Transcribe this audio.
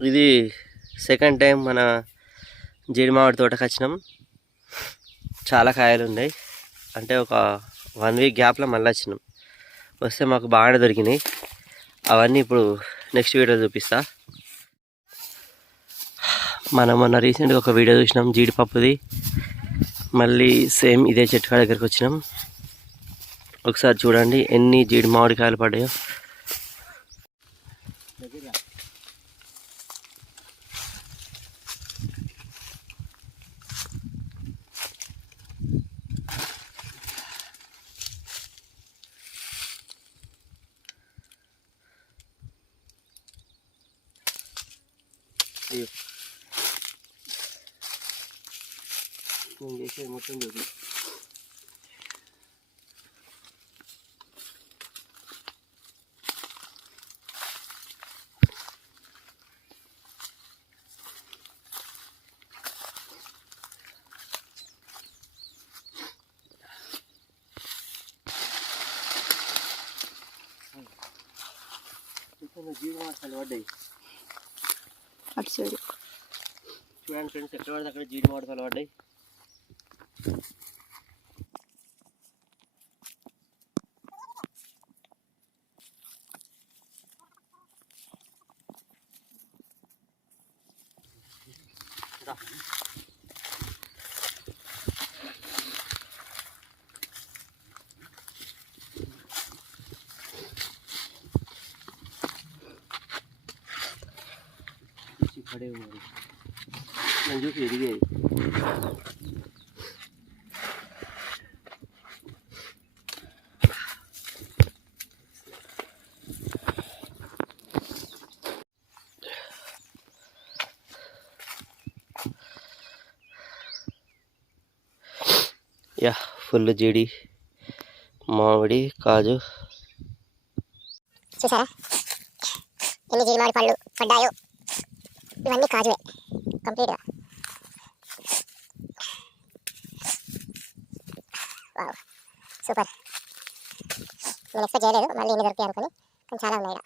ఇది second time మన జీడి మామిడి తోటకు వచ్చినాం. చాలా కాయలు ఉన్నాయి. అంటే ఒక 1 వీక్ గ్యాప్లో మళ్ళీ వచ్చినాం. వస్తే మాకు బాగా దొరికినాయి. అవన్నీ ఇప్పుడు నెక్స్ట్ వీడియో చూపిస్తా. మనం మొన్న రీసెంట్గా ఒక వీడియో చూసినాం జీడిపప్పుది. మళ్ళీ సేమ్ ఇదే చెట్టు కాడ దగ్గరికి వచ్చినాం. ఒకసారి చూడండి ఎన్ని జీడి మామిడికాయలు పడ్డాయో. నేను చేసేది మొత్తం చూసి జీడి మామిడికాయలు పడ్డాయి. అటు సైడ్ చూడండి ఫ్రెండ్స్, ఎక్కడ పడితే అక్కడ జీడి మామిడికాయలు పడ్డాయి. పడేవి మరి నేను చూసి ఎదిగేది. యా ఫుల్ జీడి మామిడి కాజు. చూసారా ఎన్ని జీడి మామిడి పళ్ళు పడ్డాయో. ఇవన్నీ కాజువే కంప్లీట్గా. Wow super. నేను ఎక్స్పెక్ట్ చేయలేదు మళ్ళీ ఇన్ని దొరుకుతాయి అనుకుని, కానీ చాలా ఉన్నాయి.